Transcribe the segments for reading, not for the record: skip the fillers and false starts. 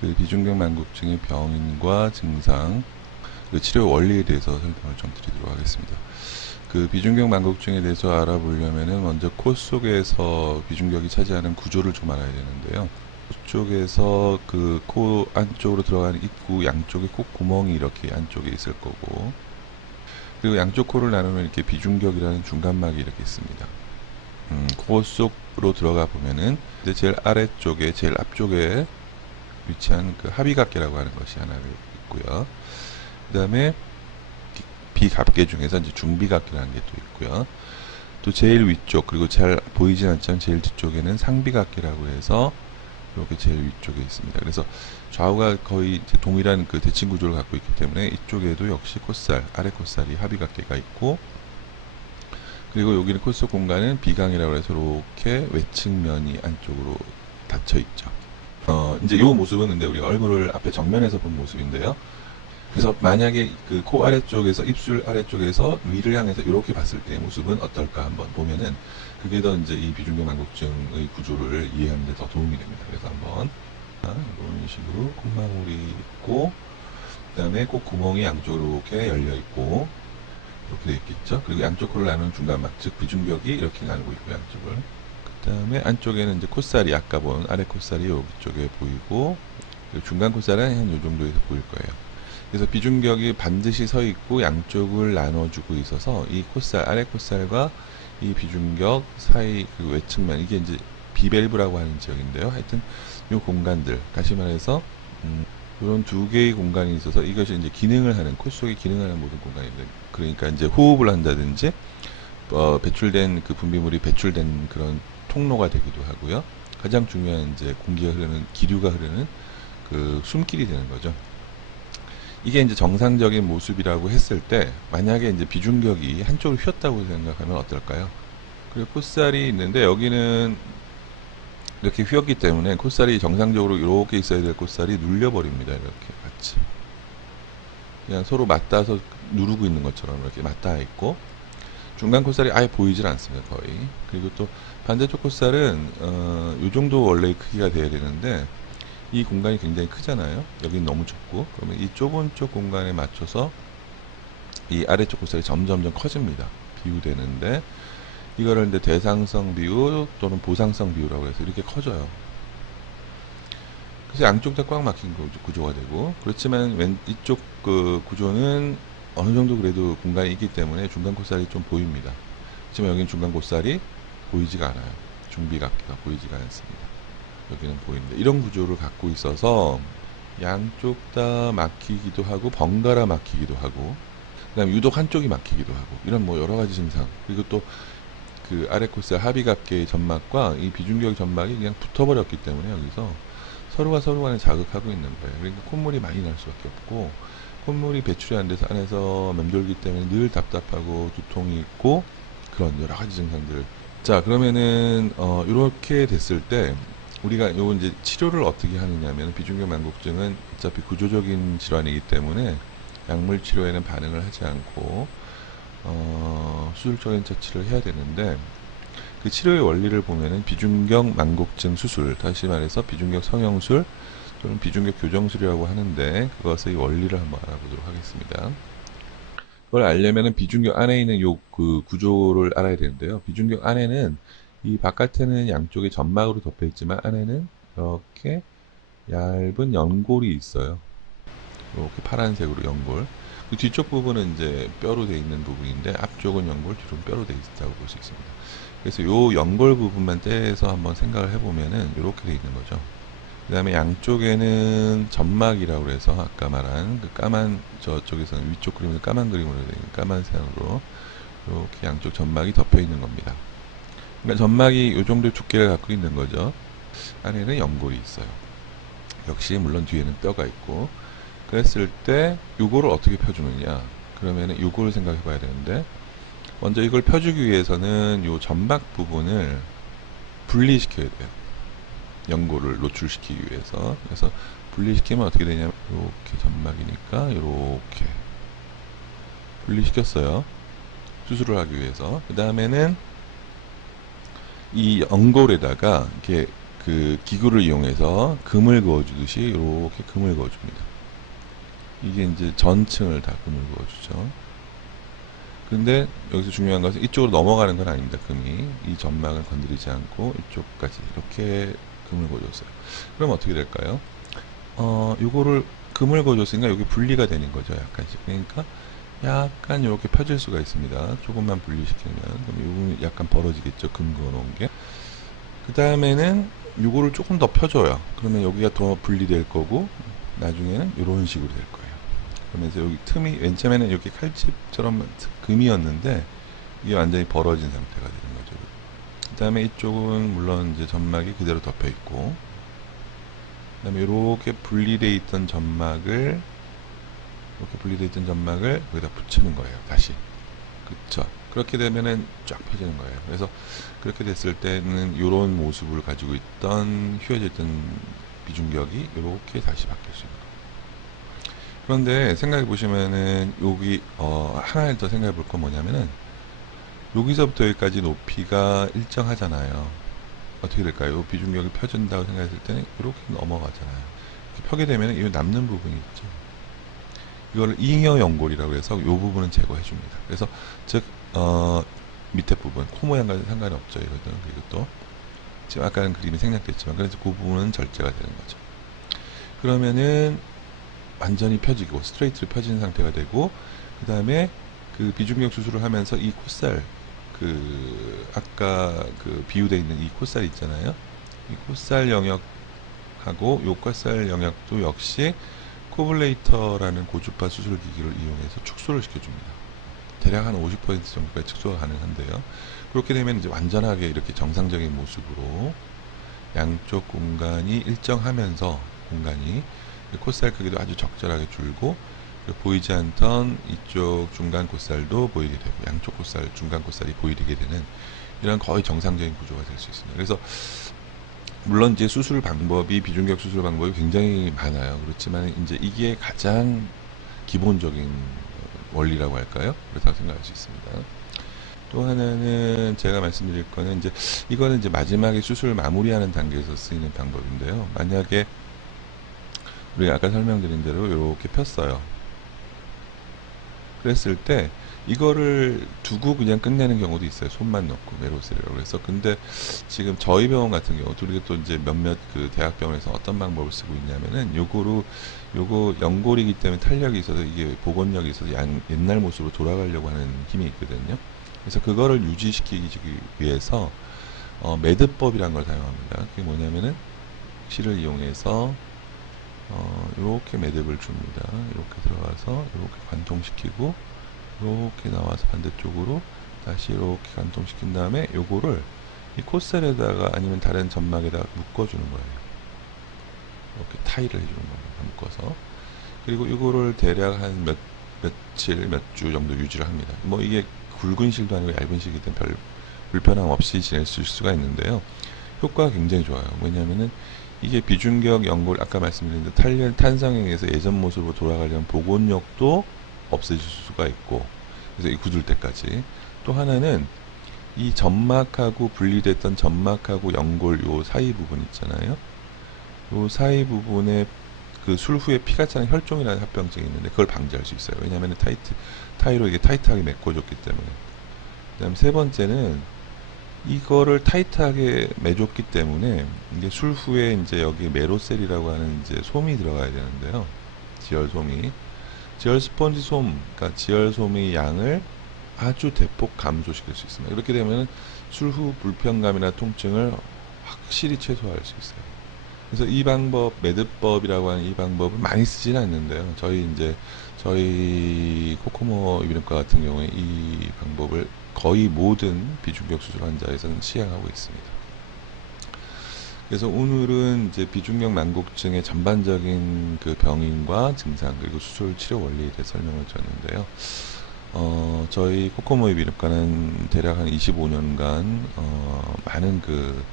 그 비중격 만곡증의 병인과 증상, 그 치료 원리에 대해서 설명을 좀 드리도록 하겠습니다. 그 비중격 만곡증에 대해서 알아보려면은 먼저 코 속에서 비중격이 차지하는 구조를 좀 알아야 되는데요. 코 쪽에서 그 코 안쪽으로 들어가는 입구 양쪽에 코 구멍이 이렇게 안쪽에 있을 거고, 그리고 양쪽 코를 나누면 이렇게 비중격이라는 중간막이 이렇게 있습니다. 코 속으로 들어가 보면은 이제 제일 아래쪽에 제일 앞쪽에 위치한 그 합의각계라고 하는 것이 하나 있고요. 그 다음에 비갑계 중에서 이제 중비갑계라는 게 또 있고요. 또 제일 위쪽 그리고 잘 보이진 않지만 제일 뒤쪽에는 상비각계라고 해서 이렇게 제일 위쪽에 있습니다. 그래서 좌우가 거의 이제 동일한 그 대칭 구조를 갖고 있기 때문에 이쪽에도 역시 콧살, 아래 콧살이 합의각계가 있고, 그리고 여기는 콧 속 공간은 비강이라고 해서 이렇게 외측면이 안쪽으로 닫혀 있죠. 이제 이 모습은 근데 우리가 얼굴을 앞에 정면에서 본 모습인데요. 그래서 만약에 그 코 아래쪽에서 입술 아래쪽에서 위를 향해서 이렇게 봤을 때의 모습은 어떨까 한번 보면은 그게 더 이제 이 비중격 만곡증의 구조를 이해하는 데 더 도움이 됩니다. 그래서 한번 이런 식으로 콧망울이 있고, 그 다음에 코 구멍이 양쪽으로 이렇게 열려 있고 이렇게 되어 있겠죠. 그리고 양쪽 코를 나누는 중간막, 즉 비중격이 이렇게 나누고 있고 양쪽을. 그 다음에 안쪽에는 이제 콧살이 아까 본 아래 콧살이 여기 쪽에 보이고, 중간 콧살은 한 이 정도에서 보일 거예요. 그래서 비중격이 반드시 서 있고 양쪽을 나눠주고 있어서 이 콧살, 아래 콧살과 이 비중격 사이 그 외측면, 이게 이제 비밸브라고 하는 지역인데요. 하여튼 이 공간들, 다시 말해서 이런 두 개의 공간이 있어서 이것이 이제 기능을 하는, 콧 속에 기능하는 모든 공간입니다. 그러니까 이제 호흡을 한다든지 배출된 그 분비물이 배출된 그런 통로가 되기도 하고요. 가장 중요한 이제 공기가 흐르는, 기류가 흐르는 그 숨길이 되는 거죠. 이게 이제 정상적인 모습이라고 했을 때, 만약에 이제 비중격이 한쪽으로 휘었다고 생각하면 어떨까요? 그리고 콧살이 있는데 여기는 이렇게 휘었기 때문에 콧살이 정상적으로 이렇게 있어야 될 콧살이 눌려버립니다. 이렇게 같이 그냥 서로 맞닿아서 누르고 있는 것처럼 이렇게 맞닿아 있고, 중간 콧살이 아예 보이질 않습니다, 거의. 그리고 또 반대쪽 콧살은 요 정도 원래 크기가 돼야 되는데 이 공간이 굉장히 크잖아요. 여기는 너무 좁고, 그러면 이 좁은 쪽 공간에 맞춰서 이 아래쪽 콧살이 점점점 커집니다. 비우되는데 이거를 이제 대상성 비우 또는 보상성 비우라고 해서 이렇게 커져요. 그래서 양쪽 다 꽉 막힌 구조가 되고, 그렇지만 이쪽 그 구조는 어느 정도 그래도 공간이 있기 때문에 중간 콧살이 좀 보입니다. 하지만 여기는 중간 콧살이 보이지가 않아요. 중비각계가 보이지가 않습니다. 여기는 보이는데 이런 구조를 갖고 있어서 양쪽 다 막히기도 하고 번갈아 막히기도 하고, 그 다음에 유독 한쪽이 막히기도 하고, 이런 뭐 여러 가지 증상. 그리고 또 그 아래 콧살 합의각계의 점막과 이 비중격 점막이 그냥 붙어버렸기 때문에 여기서 서로가 서로 간에 자극하고 있는 거예요. 그러니까 콧물이 많이 날 수밖에 없고, 콧물이 배출이 안 돼서 안에서 맴돌기 때문에 늘 답답하고 두통이 있고, 그런 여러 가지 증상들. 자, 그러면은 이렇게 됐을 때 우리가 요 이제 치료를 어떻게 하느냐면, 비중격 만곡증은 어차피 구조적인 질환이기 때문에 약물 치료에는 반응을 하지 않고 수술적인 처치를 해야 되는데, 그 치료의 원리를 보면은 비중격 만곡증 수술, 다시 말해서 비중격 성형술 또는 비중격 교정술이라고 하는데, 그것의 원리를 한번 알아보도록 하겠습니다. 그걸 알려면은 비중격 안에 있는 요 그 구조를 알아야 되는데요. 비중격 안에는 이 바깥에는 양쪽에 점막으로 덮여 있지만 안에는 이렇게 얇은 연골이 있어요. 이렇게 파란색으로 연골. 그 뒤쪽 부분은 이제 뼈로 되어 있는 부분인데 앞쪽은 연골, 뒤쪽은 뼈로 되어 있다고 볼 수 있습니다. 그래서 요 연골 부분만 떼서 한번 생각을 해보면은 이렇게 되어 있는 거죠. 그 다음에 양쪽에는 점막이라고 해서 아까 말한 그 까만, 저쪽에서는 위쪽 그림을 까만 그림으로 된 까만색으로 이렇게 양쪽 점막이 덮여 있는 겁니다. 그러니까 점막이 이 정도 두께를 갖고 있는 거죠. 안에는 연골이 있어요. 역시 물론 뒤에는 뼈가 있고. 그랬을 때 요거를 어떻게 펴주느냐, 그러면은 요거를 생각해 봐야 되는데, 먼저 이걸 펴주기 위해서는 요 점막 부분을 분리시켜야 돼요. 연골을 노출시키기 위해서. 그래서 분리시키면 어떻게 되냐면 이렇게 점막이니까 이렇게 분리시켰어요. 수술을 하기 위해서. 그 다음에는 이 연골에다가 이렇게 그 기구를 이용해서 금을 그어주듯이 이렇게 금을 그어줍니다. 이게 이제 전층을 다 금을 그어주죠. 근데 여기서 중요한 것은 이쪽으로 넘어가는 건 아닙니다. 금이 이 점막을 건드리지 않고 이쪽까지 이렇게 금을 그어줬어요. 그럼 어떻게 될까요? 요거를 금을 그어줬으니까 여기 분리가 되는 거죠. 약간씩. 그러니까 약간 이렇게 펴질 수가 있습니다. 조금만 분리시키면 그럼 이 부분이 약간 벌어지겠죠. 금 그어놓은 게. 그 다음에는 요거를 조금 더 펴줘요. 그러면 여기가 더 분리될 거고 나중에는 이런 식으로 될 거예요. 그러면서 여기 틈이 맨 처음에는 이렇게 칼집처럼 금이었는데 이게 완전히 벌어진 상태가 되는 거죠. 그 다음에 이쪽은 물론 이제 점막이 그대로 덮여 있고, 그 다음에 이렇게 분리되어 있던 점막을 여기다 붙이는 거예요. 다시. 그쵸. 그렇게 되면은 쫙 펴지는 거예요. 그래서 그렇게 됐을 때는 이런 모습을 가지고 있던 휘어져 있던 비중격이 이렇게 다시 바뀔 수 있는 거예요. 그런데 생각해 보시면은 여기 하나 더 생각해 볼 건 뭐냐면은 여기서부터 여기까지 높이가 일정하잖아요. 어떻게 될까요? 비중격이 펴진다고 생각했을 때는 이렇게 넘어가잖아요. 이렇게 펴게 되면 이 남는 부분이 있죠. 이걸 잉여 연골이라고 해서 이 부분은 제거해 줍니다. 그래서 즉 밑에 부분 코 모양과 상관이 없죠. 이거든. 그리고 또 지금 아까는 그림이 생략됐지만 그래서 그 부분은 절제가 되는 거죠. 그러면은 완전히 펴지고 스트레이트로 펴진 상태가 되고, 그 다음에 그 비중격 수술을 하면서 이 콧살, 그 아까 그 비유되어 있는 이 콧살 있잖아요. 이 콧살 영역하고 요 콧살 영역도 역시 코블레이터라는 고주파 수술 기기를 이용해서 축소를 시켜줍니다. 대략 한 50% 정도까지 축소가 가능한데요. 그렇게 되면 이제 완전하게 이렇게 정상적인 모습으로 양쪽 공간이 일정하면서 공간이 콧살 크기도 아주 적절하게 줄고, 보이지 않던 이쪽 중간 콧살도 보이게 되고 양쪽 콧살, 중간 콧살이 보이게 되는 이런 거의 정상적인 구조가 될 수 있습니다. 그래서 물론 이제 수술 방법이 비중격 수술 방법이 굉장히 많아요. 그렇지만 이제 이게 가장 기본적인 원리라고 할까요? 그렇다고 생각할 수 있습니다. 또 하나는 제가 말씀드릴 거는 이제 이거는 이제 마지막에 수술 마무리하는 단계에서 쓰이는 방법인데요. 만약에 우리가 아까 설명드린 대로 이렇게 폈어요. 그랬을 때 이거를 두고 그냥 끝내는 경우도 있어요. 손만 넣고 메로셀이라고 해서. 근데 지금 저희 병원 같은 경우 우리가 또 이제 몇몇 그 대학병원에서 어떤 방법을 쓰고 있냐면은 요거 연골이기 때문에 탄력이 있어서 이게 복원력이 있어서 옛날 모습으로 돌아가려고 하는 힘이 있거든요. 그래서 그거를 유지시키기 위해서 매듭법이라는 걸 사용합니다. 그게 뭐냐면은 실을 이용해서 이렇게 매듭을 줍니다. 이렇게 들어가서 이렇게 관통시키고 이렇게 나와서 반대쪽으로 다시 이렇게 관통시킨 다음에 요거를 이 콧살에다가 아니면 다른 점막에다가 묶어주는 거예요. 이렇게 타이를 해주는 겁니다. 묶어서. 그리고 이거를 대략 한 며칠, 몇 주 정도 유지를 합니다. 뭐 이게 굵은 실도 아니고 얇은 실이기 때문에 별 불편함 없이 지낼 수가 있는데요. 효과가 굉장히 좋아요. 왜냐면은 이게 비중격 연골 아까 말씀드린 탄성에 의해서 예전 모습으로 돌아가려면 복원력도 없어질 수가 있고, 그래서 이 굳을 때까지. 또 하나는 이 점막하고 분리됐던 점막하고 연골 요 사이 부분 있잖아요. 요 사이 부분에 그 술 후에 피가 차는 혈종이라는 합병증이 있는데 그걸 방지할 수 있어요. 왜냐하면 타이로 이게 타이트하게 메꿔줬기 때문에. 그다음 세 번째는 이거를 타이트하게 매줬기 때문에 이게 술 후에 이제 여기 메로셀이라고 하는 이제 솜이 들어가야 되는데요. 지혈솜이. 지혈 스펀지 솜, 그러니까 지혈솜의 양을 아주 대폭 감소시킬 수 있습니다. 그렇게 되면 술 후 불편감이나 통증을 확실히 최소화할 수 있어요. 그래서 이 방법, 매듭법이라고 하는 이 방법은 많이 쓰지는 않는데요. 저희 코코모 이비인후과 같은 경우에 이 방법을 거의 모든 비중격 수술 환자에서는 시행하고 있습니다. 그래서 오늘은 이제 비중격 만곡증의 전반적인 그 병인과 증상 그리고 수술 치료 원리에 대해 설명을 드렸는데요. 저희 코코모 이비인후과는 대략 한 25년간 많은 그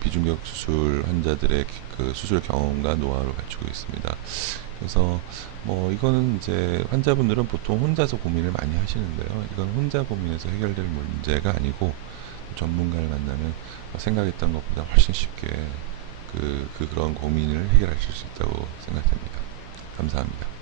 비중격 수술 환자들의 그 수술 경험과 노하우를 갖추고 있습니다. 그래서 뭐 이거는 이제 환자분들은 보통 혼자서 고민을 많이 하시는데요. 이건 혼자 고민해서 해결될 문제가 아니고 전문가를 만나면 생각했던 것보다 훨씬 쉽게 그런 고민을 해결하실 수 있다고 생각됩니다. 감사합니다.